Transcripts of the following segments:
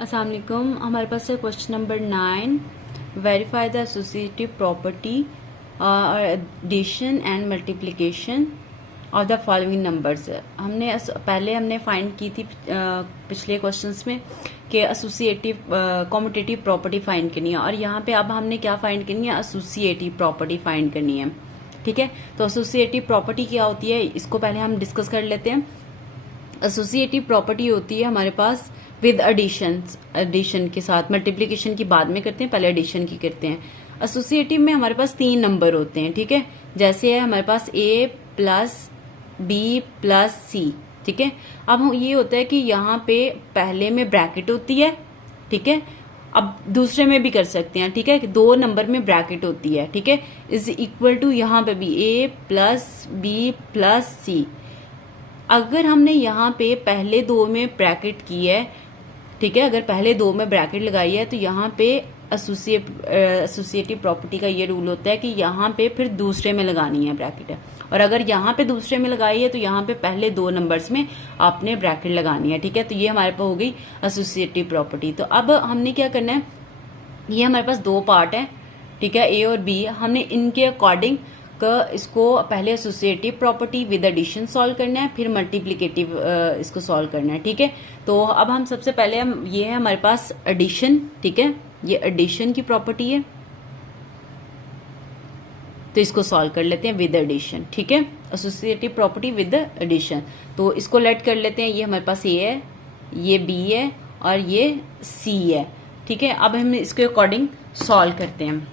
अस्सलाम वालेकुम। हमारे पास है question number 9, verify the associative property addition and multiplication of the following numbers. हमने फाइंड की थी पिछले क्वेश्चंस में कि एसोसिएटिव कॉम्यूटेटिव प्रॉपर्टी फाइंड करनी है, और यहाँ पे अब हमने क्या फाइंड करनी है, एसोसिएटिव प्रॉपर्टी फाइंड करनी है। ठीक है, तो एसोसिएटिव प्रॉपर्टी क्या होती है इसको पहले हम डिस्कस कर लेते हैं। एसोसिएटिव प्रॉपर्टी होती है हमारे पास विद एडिशन के साथ। मल्टीप्लिकेशन की बाद में करते हैं, पहले एडिशन की करते हैं। एसोसिएटिव में हमारे पास 3 नंबर होते हैं। ठीक है, जैसे है हमारे पास a प्लस बी प्लस सी। ठीक है, अब ये होता है कि यहाँ पे पहले में ब्रैकेट होती है। ठीक है, अब दूसरे में भी कर सकते हैं। ठीक है, 2 नंबर में ब्रैकेट होती है। ठीक है, इज इक्वल टू यहाँ पे भी a प्लस बी प्लस सी। अगर हमने यहाँ पे पहले 2 में ब्रैकेट की है, ठीक है, अगर पहले 2 में ब्रैकेट लगाई है तो यहाँ पे एसोसिएटिव प्रॉपर्टी का ये रूल होता है कि यहाँ पे फिर दूसरे में लगानी है ब्रैकेट है, और अगर यहाँ पे दूसरे में लगाई है तो यहाँ पे पहले 2 नंबर्स में आपने ब्रैकेट लगानी है। ठीक है, तो ये हमारे पास हो गई एसोसिएटिव प्रॉपर्टी। तो अब हमने क्या करना है, ये हमारे पास 2 पार्ट है। ठीक है, ए और बी, हमने इनके अकॉर्डिंग इसको पहले associative property with addition solve करना है, फिर मल्टीप्लिकेटिव इसको सॉल्व करना है। ठीक है, तो अब हम सबसे पहले ये है हमारे पास एडिशन। ठीक है, ये एडिशन की प्रॉपर्टी है, तो इसको सॉल्व कर लेते हैं विद एडिशन। ठीक है, एसोसिएटिव प्रॉपर्टी विद एडिशन, तो इसको लेट कर लेते हैं। ये हमारे पास ए है, ये बी है और ये सी है। ठीक है, अब हम इसके अकॉर्डिंग सॉल्व करते हैं।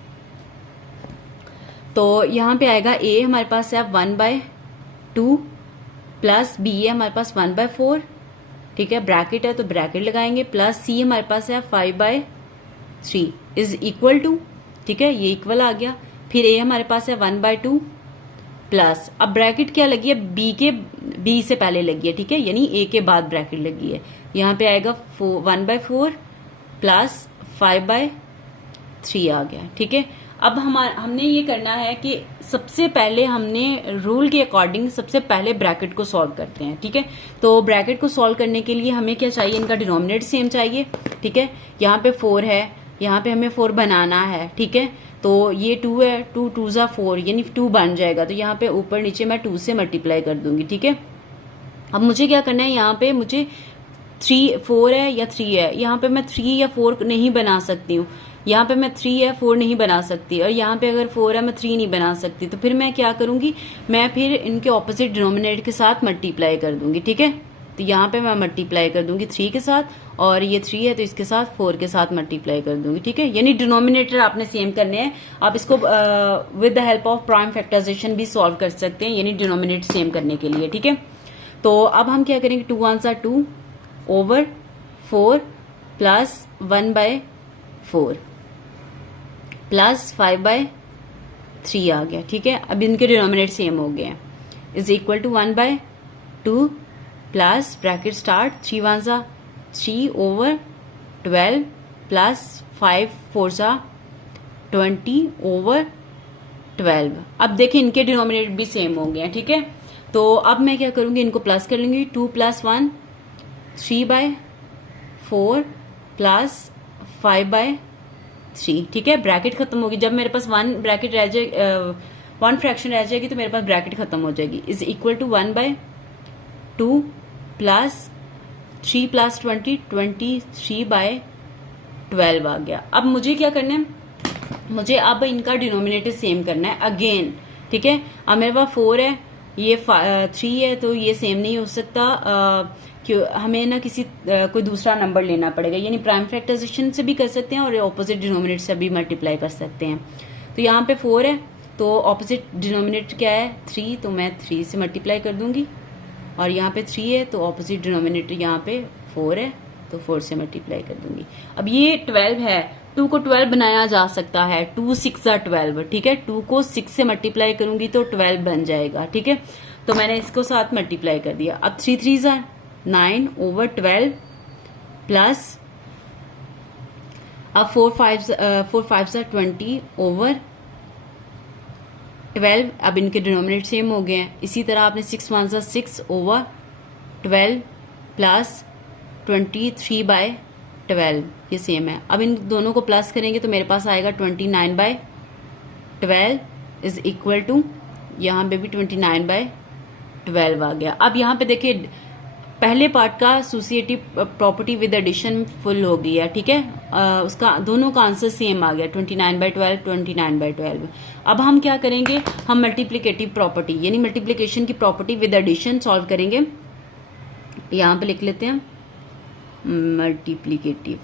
तो यहाँ पे आएगा a हमारे पास है 1/2 प्लस b है हमारे पास 1/4। ठीक है, ब्रैकेट है तो ब्रैकेट लगाएंगे, प्लस c हमारे पास है 5/3 इज इक्वल टू। ठीक है, ये इक्वल आ गया। फिर a हमारे पास है 1/2 प्लस, अब ब्रैकेट क्या लगी है, b से पहले लगी है। ठीक है, यानी a के बाद ब्रैकेट लगी है। यहाँ पे आएगा 1/4 प्लस 5/3 आ गया। ठीक है, अब हमने ये करना है कि सबसे पहले हमने रूल के अकॉर्डिंग सबसे पहले ब्रैकेट को सॉल्व करते हैं। ठीक है, तो ब्रैकेट को सॉल्व करने के लिए हमें क्या चाहिए, इनका डिनोमिनेटर सेम चाहिए। ठीक है, यहाँ पे 4 है, यहाँ पे हमें 4 बनाना है। ठीक है, तो ये 2 है, 2 2 जा 4 यानी 2 बन जाएगा, तो यहाँ पे ऊपर नीचे मैं 2 से मल्टीप्लाई कर दूंगी। ठीक है, अब मुझे क्या करना है, यहाँ पे मुझे 4 है या 3 है, यहाँ पे मैं 3 या 4 नहीं बना सकती हूँ। यहाँ पे मैं 3 या 4 नहीं बना सकती, और यहाँ पे अगर 4 है मैं 3 नहीं बना सकती। तो फिर मैं क्या करूंगी, मैं फिर इनके ऑपोजिट डिनोमिनेटर के साथ मल्टीप्लाई कर दूंगी। ठीक है, तो यहाँ पे मैं मल्टीप्लाई कर दूंगी 3 के साथ, और ये 3 है तो इसके साथ 4 के साथ मल्टीप्लाई कर दूंगी। ठीक है, यानी डिनोमिनेटर आपने सेम करने हैं। आप इसको with the help of prime factorisation भी सॉल्व कर सकते हैं, यानी डिनोमिनेटर सेम करने के लिए। ठीक है, तो अब हम क्या करेंगे, 2 1 2 ओवर 4 प्लस 1/4 प्लस 5/3 आ गया। ठीक है, अब इनके डिनोमिनेटर सेम हो गए हैं, is equal to 1/2 plus bracket start 3 1 जा 3 ओवर 12 प्लस 5 4 जा 20 ओवर 12। अब देखिए इनके डिनोमिनेटर भी सेम हो गए हैं। ठीक है, तो अब मैं क्या करूंगी, इनको प्लस कर लूंगी। 2 + 1 3/4 प्लस 5/3। ठीक है, ब्रैकेट खत्म होगी। जब मेरे पास 1 ब्रैकेट रह जाए 1 फ्रैक्शन रह जाएगी तो मेरे पास ब्रैकेट खत्म हो जाएगी। इज इक्वल टू 1/2 प्लस 3 + 20 23/12 आ गया। अब मुझे क्या करना है, मुझे अब इनका डिनोमिनेटर सेम करना है अगेन। ठीक है, अब मेरे पास 4 है, ये 3 है, तो ये सेम नहीं हो सकता। हमें ना कोई दूसरा नंबर लेना पड़ेगा, यानी प्राइम फैक्टराइजेशन से भी कर सकते हैं और ऑपोजिट डिनोमिनेटर से भी मल्टीप्लाई कर सकते हैं। तो यहाँ पे 4 है तो ऑपोजिट डिनोमिनेटर क्या है, 3, तो मैं 3 से मल्टीप्लाई कर दूंगी, और यहाँ पे 3 है तो ऑपोजिट डिनोमिनेटर यहाँ पे 4 है तो 4 से मल्टीप्लाई कर दूंगी। अब ये 12 है, 2 को 12 बनाया जा सकता है, 2 6 जा 12। ठीक है, 2 को 6 से मल्टीप्लाई करूंगी तो 12 बन जाएगा। ठीक है, तो मैंने इसको साथ मल्टीप्लाई कर दिया। अब 3 3 जा 9 ओवर 12 प्लस, अब 4 5 जा 20 ओवर 12। अब इनके डिनोमिनेटर सेम हो गए हैं। इसी तरह आपने 6 1 जा 6 ओवर 12 प्लस 23/12 12, ये सेम है। अब इन दोनों को प्लस करेंगे तो मेरे पास आएगा 29/12 इज इक्वल टू, यहाँ पे भी 29/12 आ गया। अब यहाँ पे देखिए पहले पार्ट का associative property with addition full हो गई है, ठीक है। उसका दोनों का आंसर सेम आ गया 29/12, 29/12। अब हम क्या करेंगे, हम मल्टीप्लिकेटिव प्रॉपर्टी यानी मल्टीप्लिकेशन की प्रॉपर्टी विद एडिशन सॉल्व करेंगे। यहाँ पे लिख लेते हैं मल्टीप्लिकेटिव,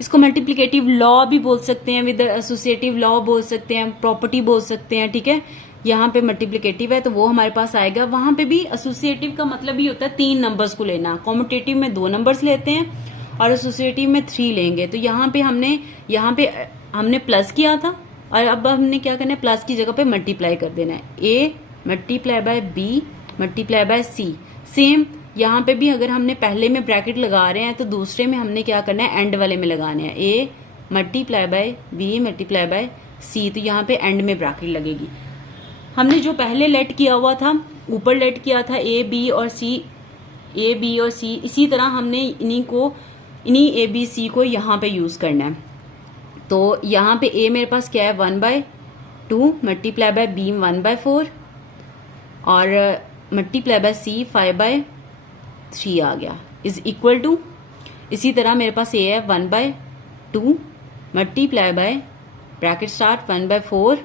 इसको मल्टीप्लिकेटिव लॉ भी बोल सकते हैं, विद एसोसिएटिव लॉ बोल सकते हैं, प्रॉपर्टी बोल सकते हैं, ठीक है। यहाँ पे मल्टीप्लिकेटिव है तो वो हमारे पास आएगा। वहां पे भी एसोसिएटिव का मतलब ही होता है 3 नंबर्स को लेना, कॉम्यूटेटिव में 2 नंबर्स लेते हैं और एसोसिएटिव में 3 लेंगे। तो यहाँ पे हमने प्लस किया था और अब हमने क्या करना है, प्लस की जगह पे मल्टीप्लाई कर देना है। A multiply by B multiply by C. Same यहाँ पे भी अगर हमने पहले में ब्रैकेट लगा रहे हैं तो दूसरे में हमने क्या करना है, एंड वाले में लगाने हैं। A multiply by B multiply by C, तो यहाँ पे एंड में ब्रैकेट लगेगी। हमने जो पहले लेट किया हुआ था, ऊपर लेट किया था ए बी और सी, ए बी और सी, इसी तरह हमने इन्हीं ए बी सी को यहाँ पे यूज करना है। तो यहाँ पे ए मेरे पास क्या है 1/2 मल्टीप्लाई बाय बी 1/4 और मल्टीप्लाई बाय सी 5/3 आ गया इज इक्वल टू, इसी तरह मेरे पास ए है 1/2 multiply by bracket start 1/4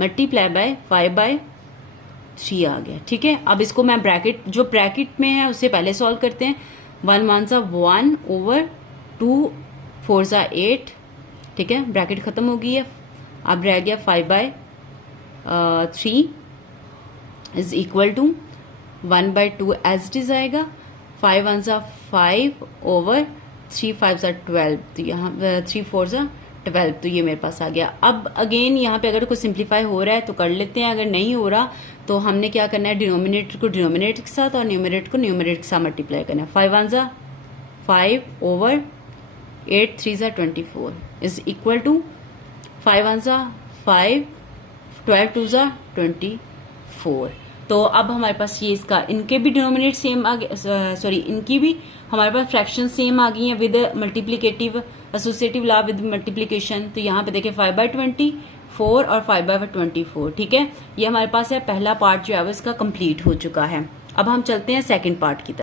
multiply by 5/3 आ गया, ठीक है। अब इसको मैं ब्रैकेट जो ब्रैकेट में है उससे पहले सॉल्व करते हैं। 1 1 1 ओवर 2 4 8, ठीक है, ब्रैकेट खत्म हो गई है। अब रह गया 5/3 is equal to 1/2 as it is आएगा। 5 1 5 ओवर 3 5 12, तो यहाँ 3 4 12, तो ये मेरे पास आ गया। अब अगेन यहाँ पे अगर कोई सिंप्लीफाई हो रहा है तो कर लेते हैं, अगर नहीं हो रहा तो हमने क्या करना है, डिनोमिनेटर को डिनोमिनेटर के साथ और न्यूमरेटर को न्यूमरेटर के साथ मल्टीप्लाई करना है। 5 1 5 ओवर 8 3 24 इज इक्वल टू 5 1 5 12 2 24। तो अब हमारे पास ये इसका इनके भी डिनोमिनेट सेम आ गया, सॉरी इनकी भी हमारे पास फ्रैक्शन सेम आ गई है with multiplicative associative law with multiplication. तो यहाँ पे देखें 5/24 और 5/24, ठीक है। ये हमारे पास है पहला पार्ट जो है वो इसका कंप्लीट हो चुका है। अब हम चलते हैं सेकंड पार्ट की तरफ।